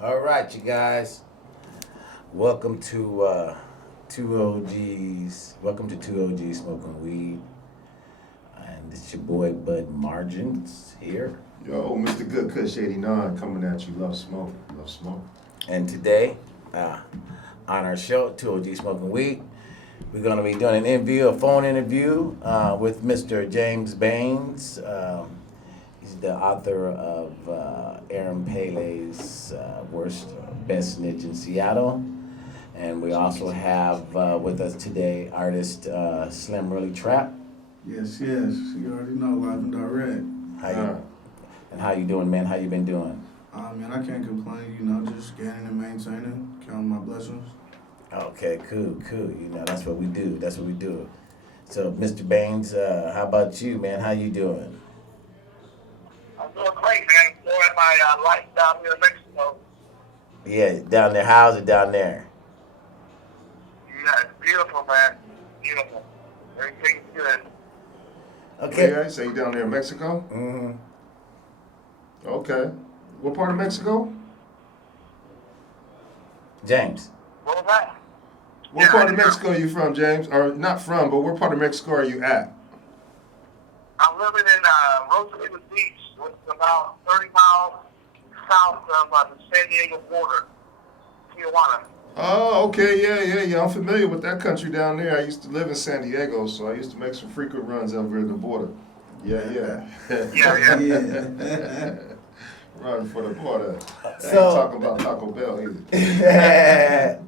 All right, you guys. Welcome to Two OGs. Welcome to Two OGs Smoking Weed. And it's your boy Budmargins here. Yo, Mr GoodKush89 coming at you. Love smoke. Love smoke. And today, on our show, Two OGs Smoking Weed, we're going to be doing a phone interview with Mr. James Baines. He's the author of Aaron Pele's Best Snitch in Seattle. And we also have with us today artist Slim Really Trap. Yes. You already know, live and direct. How you doing, man? How you been doing? Man, I can't complain, just gaining and maintaining, counting my blessings. Okay, cool. That's what we do. So, Mr. Baines, how about you, man? How you doing? I'm doing great, man. Enjoying my life down here in Mexico. Yeah, down there. How's it down there? Yeah, it's beautiful, man. Beautiful. Everything's good. Okay. Yeah, so you down there in Mexico? Mm-hmm. Okay. What part of Mexico? James. What was that? What part of Mexico are you from, James? Or not from, but what part of Mexico are you at? I'm living in Rosarito Beach, which is about 30 miles south of the San Diego border, Tijuana. Oh, okay, yeah. I'm familiar with that country down there. I used to live in San Diego, so I used to make some frequent runs over the border. Yeah. Yeah. Run for the border. I ain't So- talking about Taco Bell either.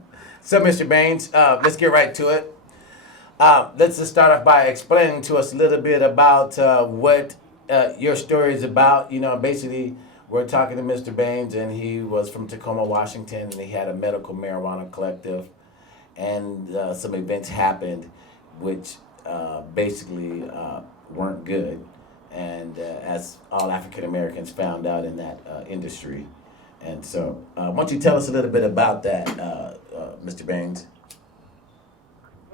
So, Mr. Baines, let's get right to it. Let's just start off by explaining to us a little bit about what your story is about. Basically, we're talking to Mr. Baines, and he was from Tacoma, Washington, and he had a medical marijuana collective, and some events happened which basically weren't good, and as all African Americans found out in that industry. And so, why don't you tell us a little bit about that, Mr. Baines?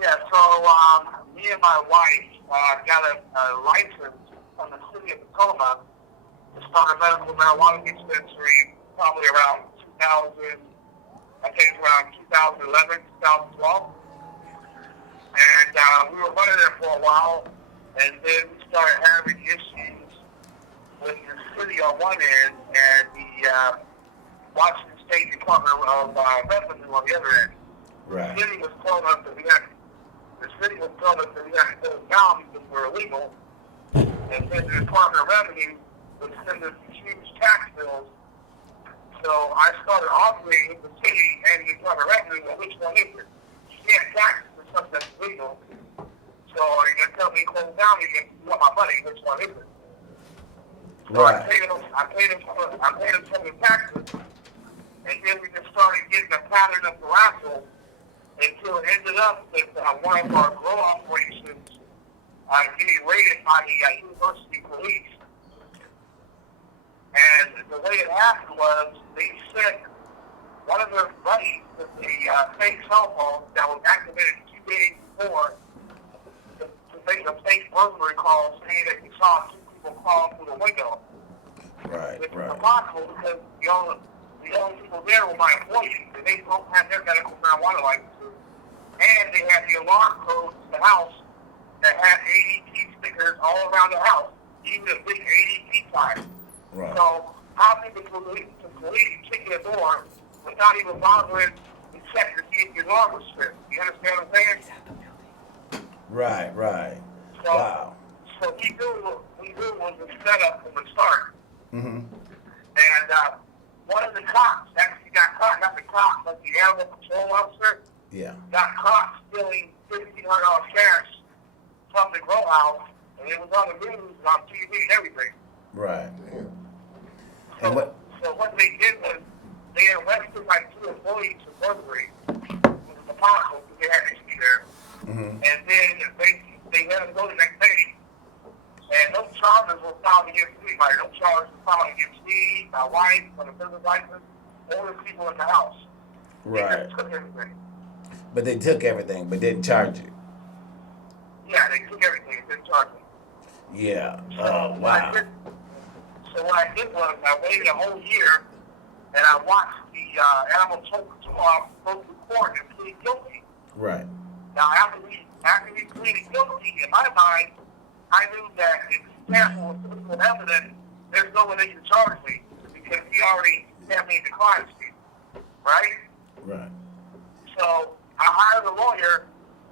Yeah, so me and my wife got a license from the city of Tacoma to start a medical marijuana dispensary probably around 2000, I think it's around 2011, 2012. And we were running there for a while, and then we started having issues with the city on one end and the Washington State Department of Revenue on the other end. Right. The city was telling us that we had to close down because we're illegal, and then the Department of Revenue would send us huge tax bills. So I started arguing with the city and the Department of Revenue, well, which one is it? You can't tax for something that's illegal. So you're going to tell me to close down, you want my money, which one is it? So Right. I paid them some of the taxes, and then we just started getting a pattern of harassment until it ended up with one of our grow operations getting raided by the university police. And the way it happened was they sent one of their buddies with a fake cell phone that was activated 2 days before to make a fake burglary call saying that he saw two people crawl through the window. Right. Which is impossible because the only people there were my employees, and they both had their medical marijuana licenses, and they had the alarm codes to the house that had ADT stickers all around the house, even a big ADT sign. Right. So how did the police kick your door without even bothering to check to see if your alarm was stripped? You understand what I'm saying? Right. So, Wow. So we knew was the setup from the start. Mm-hmm. And one of the cops actually got caught, not the cop, but the animal control officer, Yeah. got caught stealing $1,500 cash from the grow house, and it was on the news, on TV and everything. Right. Damn. And what? So what they did was they arrested like 2 employees for burglary, which was impossible because they had to be there. Mm-hmm. And then they let them go the next day, and no charges were filed against anybody. No charges were filed against me, my wife, on the business license, or the people in the house. They Right. just took everything. But they took everything, but didn't charge you. Yeah, they took everything and didn't charge me. Yeah. So Wow. So what I did was I waited a whole year, and I watched the animal took to go to court and plead guilty. Right. Now, after he pleaded guilty, in my mind, I knew that if sample was physical evidence, there's no way they can charge me because he already had me in the crime scene, right? Right. So I hired a lawyer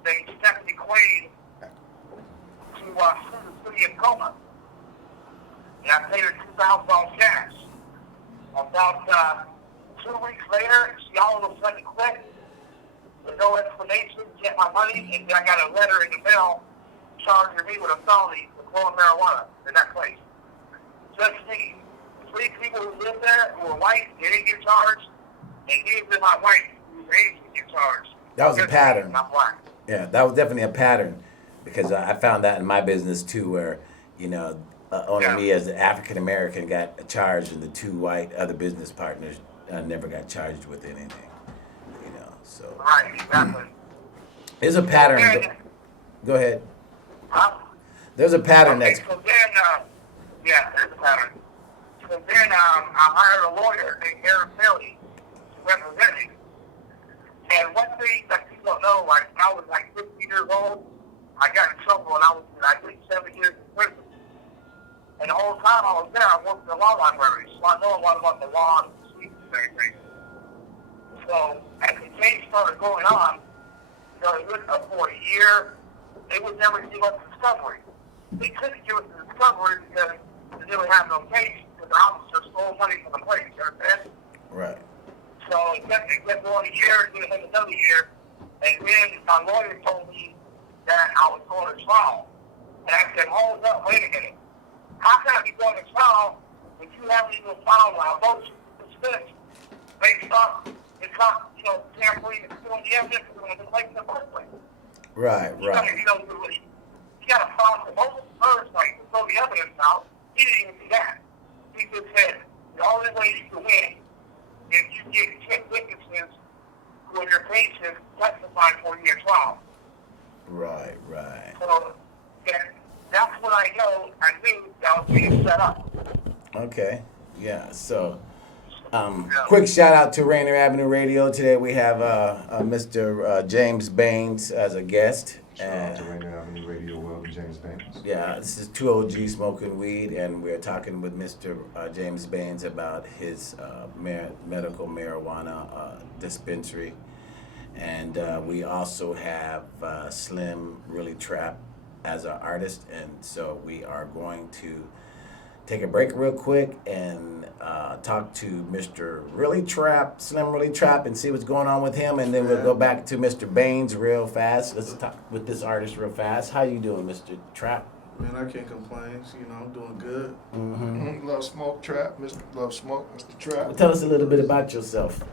named Stephanie Quaid to sue the city of Tacoma. And I paid her $2,000 cash. About 2 weeks later, she all of a sudden quit with no explanation, get my money, and then I got a letter in the mail charging me with a felony for growing marijuana in that place. Just me. 3 people who lived there who were white, they didn't get charged, and me and my wife, who was Asian, get charged. That was a Just me, pattern. not black. Yeah, that was definitely a pattern because I found that in my business too, where only me as an African American got charged, and the 2 white other business partners never got charged with anything. So Right, exactly. there's a pattern. Go ahead. Huh? There's a pattern Okay, that's so then, there's a pattern. So then I hired a lawyer named Aaron Bailey to represent me. And one thing that people don't know, like when I was like 50 years old, I got in trouble and I did 7 years in prison. And the whole time I was there, I worked in the law library, so I know a lot about the law and procedures and everything. So as the case started going on, it went up for a year. They would never give us discovery. They couldn't give us the discovery because they didn't have no case because the officer stole money from the place. You understand? right. So it kept going a year, and then another year. And then my lawyer told me that I was going to trial. And I said, hold up, wait a minute. How can I be going to trial if you haven't even filed a motion to dismiss based on it's not, tampering and stealing the evidence in the place in the first place? Right. You got to file the motion first, like, to throw the evidence out. He didn't even do that. He just said, the only way you can win if you get 10 witnesses who are your patients testifying for your trial. Right. So that's when I knew that was being set up. Okay. Yeah. So, quick shout out to Rainier Avenue Radio. Today we have Mr. James Baines as a guest. Shout out to Rainier Avenue Radio. Welcome, James Baines. Yeah, this is 2 OG Smoking Weed, and we're talking with Mr. James Baines about his medical marijuana dispensary. And we also have Slim Really Trap as an artist, and so we are going to take a break real quick and talk to Mr. Really Trap, Slim Really Trap, and see what's going on with him, and then we'll go back to Mr. Baines real fast. Let's talk with this artist real fast. How you doing, Mr. Trap? Man, I can't complain. I'm doing good. Love Smoke Trap, Mr. Love Smoke, Mr. Trap. Well, tell us a little bit about yourself.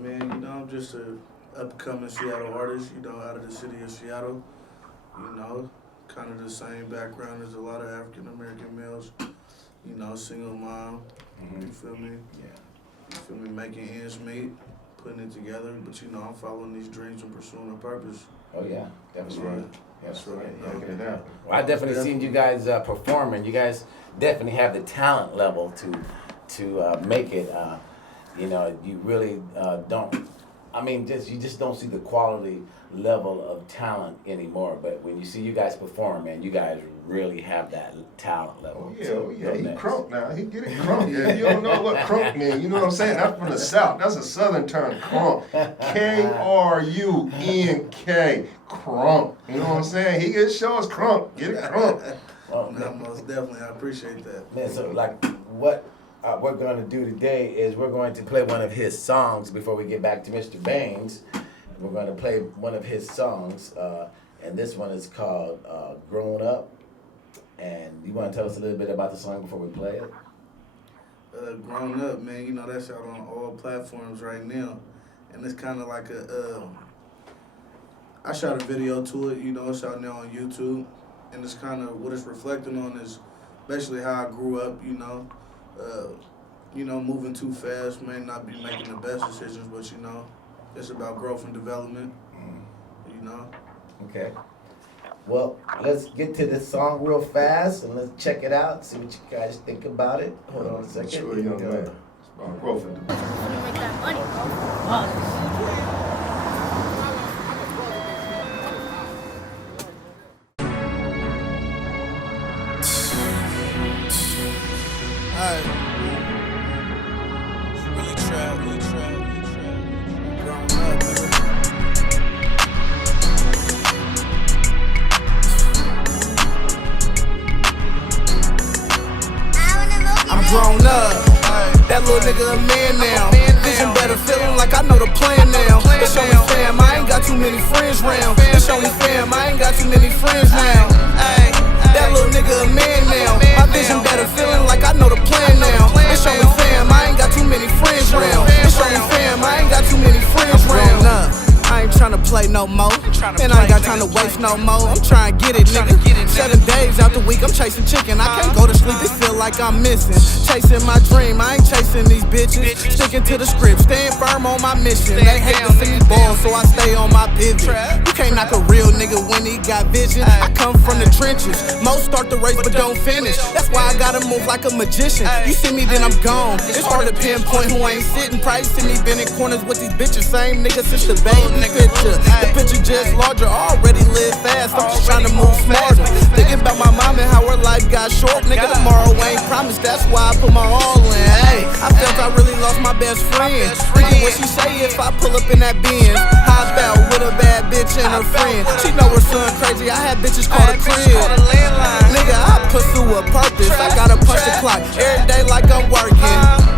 Man, I'm just a upcoming Seattle artist, out of the city of Seattle. Kind of the same background as a lot of African American males. Single mom. You feel me? Yeah. You feel me? Making ends meet, putting it together. But I'm following these dreams and pursuing a purpose. Oh yeah, That's definitely. right. That's right. Making it happen. Well, I definitely seen you guys performing. You guys definitely have the talent level to make it. You really don't. I mean, you just don't see the quality level of talent anymore. But when you see you guys perform, man, you guys really have that talent level. Oh yeah, he crunk now. He get it crunk. Yeah, you don't know what crunk means. You know what I'm saying? That's from the South. That's a Southern term, crunk. K-R-U-N-K. Crunk. You know what I'm saying? He can show us crunk. Get it crunk. Well, Most definitely, I appreciate that. man, so like what we're going to do today is we're going to play one of his songs before we get back to Mr. Baines. We're going to play one of his songs, and this one is called Grown Up. And you want to tell us a little bit about the song before we play it? Grown Up, man, that's out on all platforms right now. And it's kind of like I shot a video to it, it's out now on YouTube. And it's kind of, what it's reflecting on is basically how I grew up, moving too fast, may not be making the best decisions, but, it's about growth and development, Okay. Well, let's get to the song real fast and let's check it out, see what you guys think about it. Hold on a second. Sure, Here we young go. man. growth and development. Make that money, Really trap. Grown up, nigga. I'm grown up. That little nigga a man now. Vision better, feeling like I know the plan now. It's only fam, I ain't got too many friends round. It's only fam, I ain't got too many friends now. That little nigga a man now. My vision better, feeling like I know the plan now. It's only fam, I ain't got too many friends round. It's only fam, I ain't got too many friends round. I ain't tryna play no more, and I ain't got time to waste no more. I'm tryna get it, nigga. 7 days out the week, I'm chasing chicken. I can't go to sleep, it feel like I'm missing. Chasing my dream, I ain't chasing these bitches. Sticking to the script, staying firm on my mission. They hate to see me ball, so I stay on my pivot. You can't knock a real nigga when he got vision. I come from the trenches, most start the race but don't finish. That's why I gotta move like a magician. You see me, then I'm gone. It's hard to pinpoint who ain't sitting. Probably see me been in corners with these bitches. Same nigga since the baby picture. The picture just larger, already live fast. I'm just trying to move smarter. Thinking about my mom and how her life got short. Nigga, tomorrow ain't promised, that's why I put my all in. Hey, I felt I really lost my best friend. Thinking what she say if I pull up in that Benz. Hop out with a bad bitch and her friend. She know her son crazy, I had bitches call the crib. Nigga, I pursue a purpose. I gotta punch the clock every day like I'm working.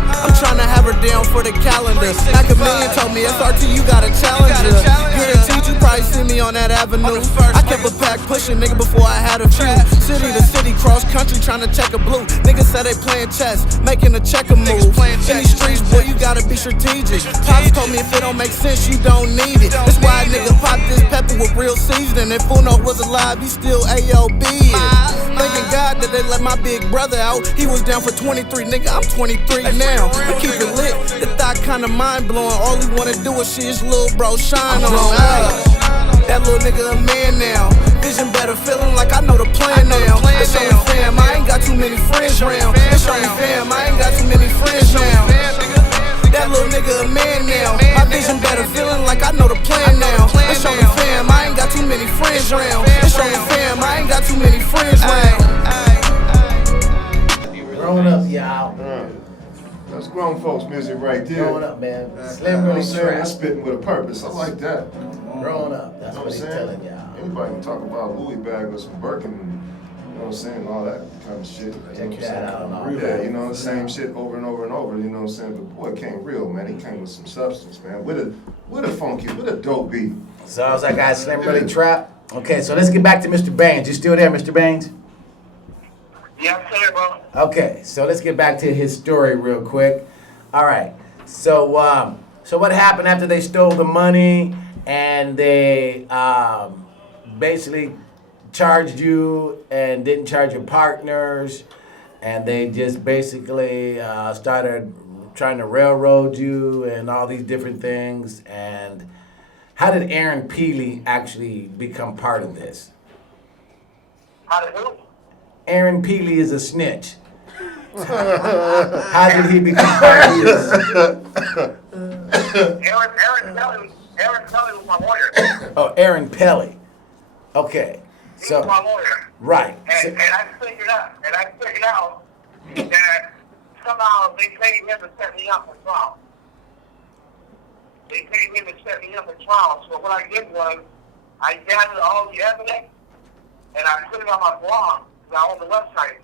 I'm tryna have her down for the calendar. Like a million told me, SRT, you got a challenger. Guaranteed you probably see me on that avenue. I kept a pack pushing, nigga, before I had a few. City to city, cross country, tryna check a blue. Niggas said they playing chess, making a checker move. In these streets, boy, you gotta be strategic. Pops told me if it don't make sense, you don't need it. That's why a nigga pop this pepper with real seasoning. If Uno was alive, he still AOB it. Thanking God that they let my big brother out. He was down for 23, nigga, I'm 23 now. I keep it lit, the thought kinda mind blowing. All he wanna do is see his little bro shine on him. That little nigga a man now. Vision better, feeling like I know the plan now. It's only fam, I ain't got too many friends round. It's only fam, I ain't got too many friends now. That little nigga a man now. My vision better, feeling like I know the plan now. It's only fam, I ain't got too many friends round. It's only fam, I ain't got too many friends round. Growing up, y'all. That's grown folks music right there. Growing up, man. Slim You know what really I'm saying? trap. That's spitting with a purpose. I like that. Growing up, that's You know what he's I'm saying? telling y'all. Anybody can talk about Louis bag or some Birkin, you know what I'm saying, all that kind of shit. You know what I'm Check saying? that out. All Yeah, you know, the same shit over and over and over, you know what I'm saying? But boy, it came real, man. He came with some substance, man. With a funky, with a dope beat. So I was like, guys, Slim really trap. Okay, so let's get back to Mr. Baines. You still there, Mr. Baines? Yeah, I'm saying, bro. Okay, so let's get back to his story real quick. All right, so so what happened after they stole the money and they basically charged you and didn't charge your partners, and they just basically started trying to railroad you and all these different things? And how did Aaron Peely actually become part of this? How did who? Aaron Peely is a snitch. How did he become part of this? Aaron Kelly was my lawyer. Oh, Aaron Pelly. Okay. He was my lawyer. Right. And I figured out that somehow they paid him to set me up for trial. They paid him to set me up for trial. So what I did was I gathered all the evidence and I put it on my blog, because I own the website.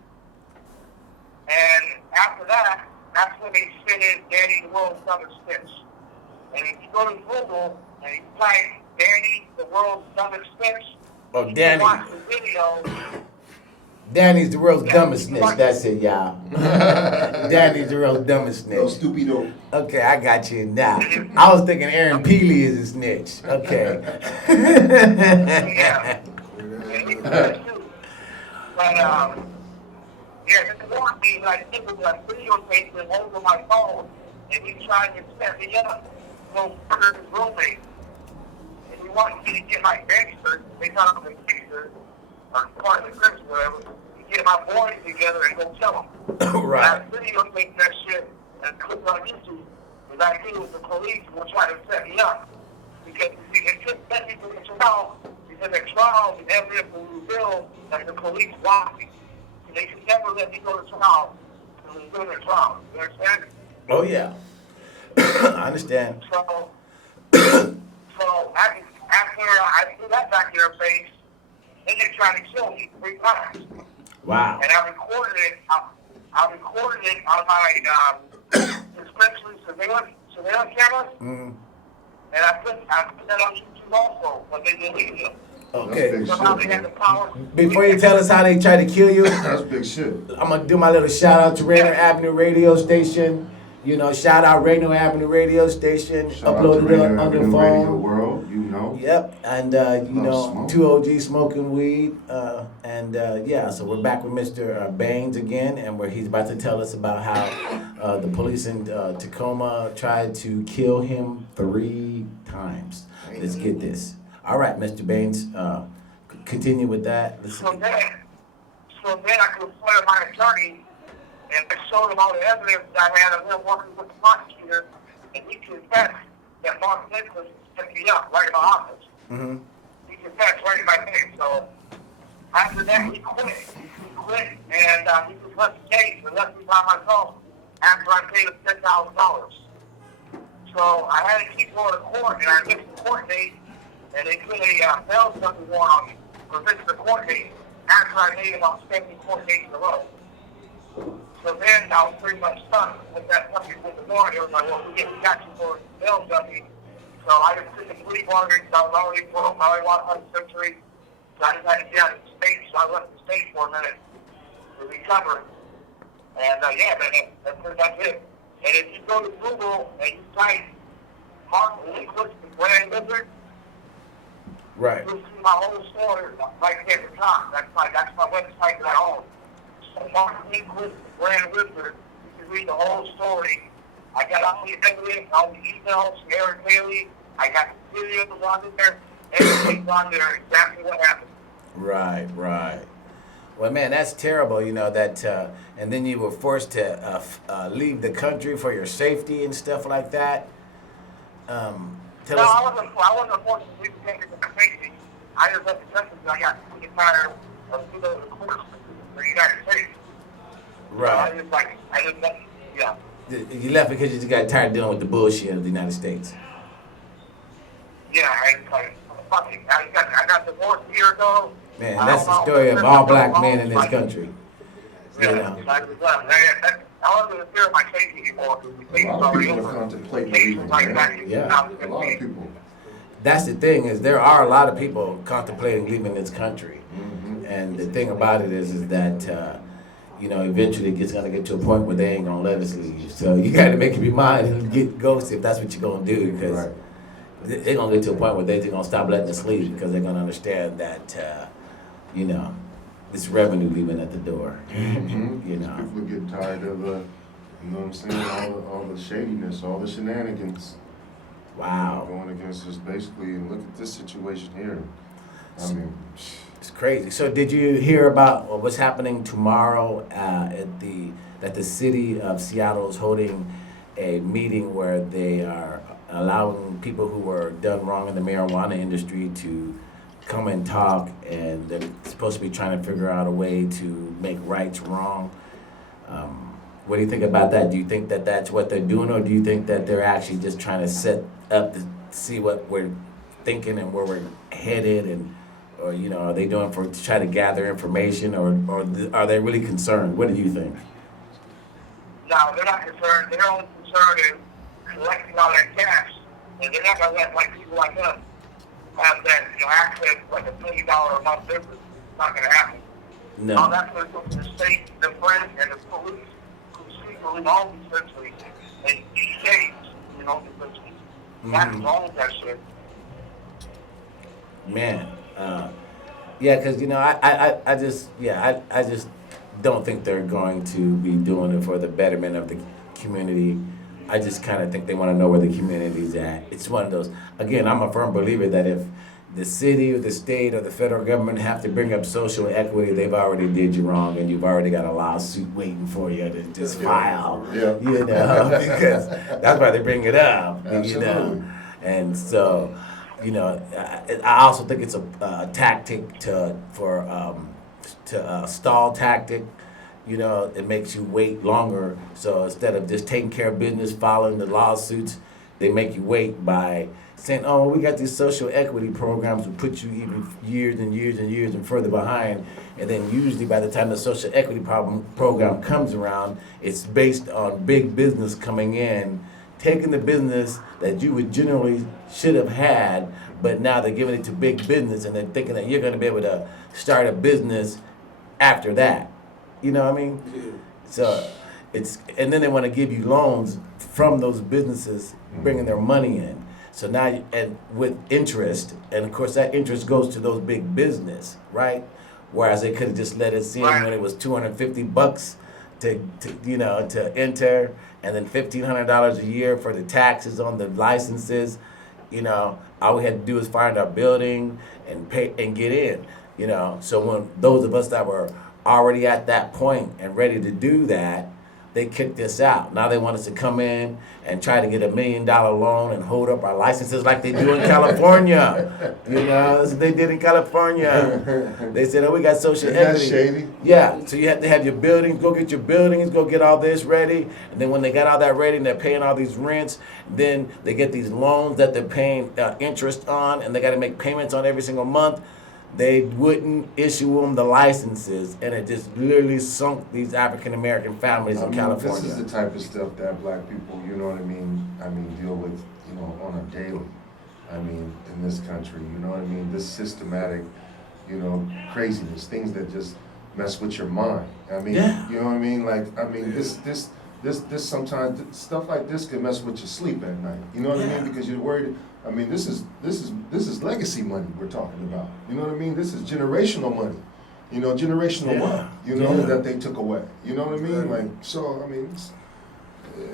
And after that, that's when they spitted Danny the World's Dumbest Snitch. And if you go to Google and you type Danny the World's Dumbest Snitch, Oh, you Danny. can watch the video. Danny's the world's dumbest snitch. That's it, y'all. Danny's the world's dumbest No snitch. stupido. Okay, I got you now. I was thinking Aaron Peely is a snitch. Okay. Yeah. And he said too. But, yeah, this warned me, like, it was like videotaping over my phone, and he tried to set me up to murder his roommate. And he wanted me to get my gangsters, they thought I was a gangster, or part of the Crips or whatever, to get my boys together and go kill them. Right. And I videotaped that shit, and clicked on YouTube. The idea was the police were trying to set me up. Because you see, they couldn't let me do the trial because the trial, the evidence was revealed that the police blocked me. They could never let me go to trial until they do the trial. You understand? Oh yeah. I understand. So after I threw that back in their face, then they tried to kill me 3 times. Wow. And I recorded it. I recorded it on my especially surveillance cameras. Mm-hmm. And I put that on YouTube also, but they deleted it. Okay. Somehow they had the power. Before you tell us how they try to kill you, That's big shit. I'm gonna do my little shout out to Rainier Avenue Radio Station. You know, shout out Rainier Avenue Radio Station. Shout out to Uploaded it Rainier on the Avenue Radio phone. World, you know. Yep, and you know, smoke. 2 OG smoking weed, yeah. So we're back with Mr. Baines again, and where he's about to tell us about how the police in Tacoma tried to kill him 3 times. Let's get this. All right, Mr. Baines, continue with that. So then I confronted my attorney and I showed him all the evidence that I had of him working with the prosecutor, and he confessed that Mark Nicholas set me up right in my office. Mm-hmm. He confessed right in my name. So after that, he quit. And he just left the case and left me by myself after I paid him $10,000. So I had to keep going to court, and I missed the court date, and they put a bail something warrant on me for missing the court date after I made about 70 court dates in a row. So then I was pretty much stuck with that fucking with the warrant. It was like, well, we got you for bail something. So I just took the plea bargain. I was already broke. I already lost my century. So I just had to get out of the state. So I left the state for a minute to recover. And yeah, man, that's pretty much it. And if you go to Google and you type Mark Nicholas, the Grand Wizard, Right. you'll see my whole story right there at the top. That's my website that I own. So Mark Nicholas, the Grand Wizard, you can read the whole story. I got all the evidence, all the emails from Aaron Haley. I got the videos on there. Everything's on there, exactly what happened. Right. Well, man, that's terrible, you know, that, and then you were forced to leave the country for your safety and stuff like that. Tell us. I wasn't forced to leave the country for my safety. I just left the country because I got sick and tired of the courts in the United States. Right. I just left, yeah. You left because you just got tired of dealing with the bullshit of the United States. Yeah, I got divorced a year ago. Man, that's the story of all black men in this country. Yeah, You know. I wasn't in fear of my safety anymore. A lot of people are contemplating leaving, man. Yeah. A lot of people. That's the thing, is there are a lot of people contemplating leaving this country. Mm-hmm. And the thing about it is that, you know, eventually it's going to get to a point where they ain't going to let us leave. So you got to make up your mind and get ghosted if that's what you're going to do. Because Right. they're going to get to a point where they're going to stop letting us leave because they're going to understand that, you know, it's revenue leaving at the door. Mm-hmm. You know. People are getting tired of, you know what I'm saying, all the shadiness, all the shenanigans. Wow. Going against us basically, and look at this situation here. I mean, It's crazy. So did you hear about what's happening tomorrow that the city of Seattle is holding a meeting where they are allowing people who were done wrong in the marijuana industry to come and talk, and they're supposed to be trying to figure out a way to make rights wrong. What do you think about that? Do you think that that's what they're doing, or do you think that they're actually just trying to set up to see what we're thinking and where we're headed, and or you know, are they doing to try to gather information, or are they really concerned? What do you think? No, they're not concerned. They're only concerned in collecting all that cash, and they're not gonna let people like them have that, access like $1 million a month business. It's not gonna happen. No. All that's gonna go to the state, the friends, and the police who secretly own essentially and DJs, essentially. That's owns that shit. Man, yeah, because I just don't think they're going to be doing it for the betterment of the community. I just kind of think they want to know where the community's at. It's one of those. Again, I'm a firm believer that if the city or the state or the federal government have to bring up social equity, they've already did you wrong, and you've already got a lawsuit waiting for you to just file. Yeah. You know, because that's why they bring it up. Absolutely. You know, and so, you know, I also think it's a tactic to stall tactic. You know, it makes you wait longer. So instead of just taking care of business, following the lawsuits, they make you wait by saying, oh, we got these social equity programs that put you even years and years and years and further behind. And then usually by the time the social equity program comes around, it's based on big business coming in, taking the business that you would generally should have had, but now they're giving it to big business and they're thinking that you're going to be able to start a business after that. You know what I mean? Yeah. So and then they want to give you loans from those businesses bringing their money in. So now, and with interest, and of course that interest goes to those big business, right? Whereas they could have just let us in when it was $250 to enter, and then $1,500 a year for the taxes on the licenses. You know, all we had to do was find our building and pay and get in. You know, so when those of us that were already at that point and ready to do that, they kicked us out. Now they want us to come in and try to get $1 million loan and hold up our licenses like they do in California. You know, that's what they did in California. They said, oh, we got social Isn't that equity. shady? Yeah, so you have to have your buildings, go get your buildings, go get all this ready. And then when they got all that ready and they're paying all these rents, then they get these loans that they're paying interest on, and they got to make payments on every single month. They wouldn't issue them the licenses, and it just literally sunk these African-American families in California. This is the type of stuff that black people, you know what I mean, deal with, you know, on a daily. I mean, in this country, you know what I mean? This systematic, you know, craziness, things that just mess with your mind. I mean, Yeah. you know what I mean? Like, I mean, this sometimes stuff like this can mess with your sleep at night. You know what I mean? Because you're worried. I mean, this is legacy money we're talking about. You know what I mean? This is generational money. You know, generational wealth. You know that they took away. You know what I mean? Like, so I mean,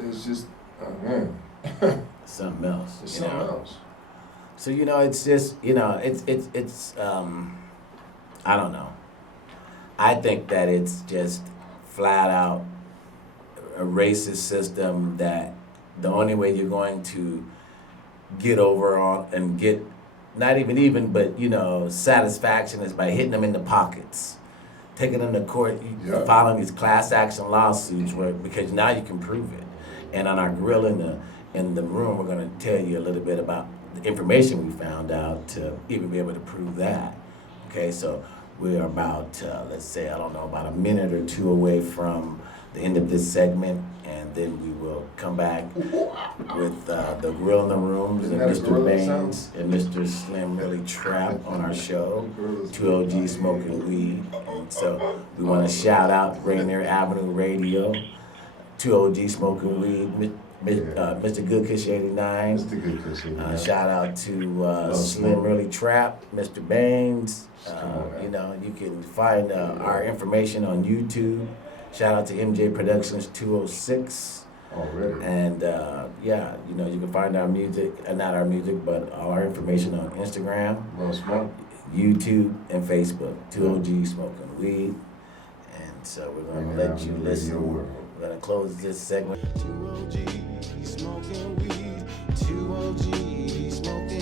it's just, man. Something else. It's something else. So you know, it's just, you know, it's I don't know. I think that it's just flat out a racist system that the only way you're going to get over on and get not even but you know satisfaction is by hitting them in the pockets, taking them to court, filing these class action lawsuits because now you can prove it. And on our grill in the room, we're going to tell you a little bit about the information we found out to even be able to prove that. Okay, so we're about let's say about a minute or two away from the end of this segment, and then we will come back with the Grill in the Rooms and Mr. Baines and Mr. Slim Really Trap on our show, 2 OG Smoking Weed. And so we want to shout out Rainier Avenue Radio, 2 OG Smoking Weed, Mr. GoodKush89. Mr. GoodKush89. Shout out to Slim Really Trap, Mr. Baines. You know, you can find our information on YouTube. Shout out to MJ Productions 206. Already. And yeah, you know, you can find our music, not our music, but all our information on Instagram, YouTube, and Facebook. 2OG Smoking Weed. And so we're going to let you listen. We're going to close this segment. 2OG smoking weed. 2OG smoking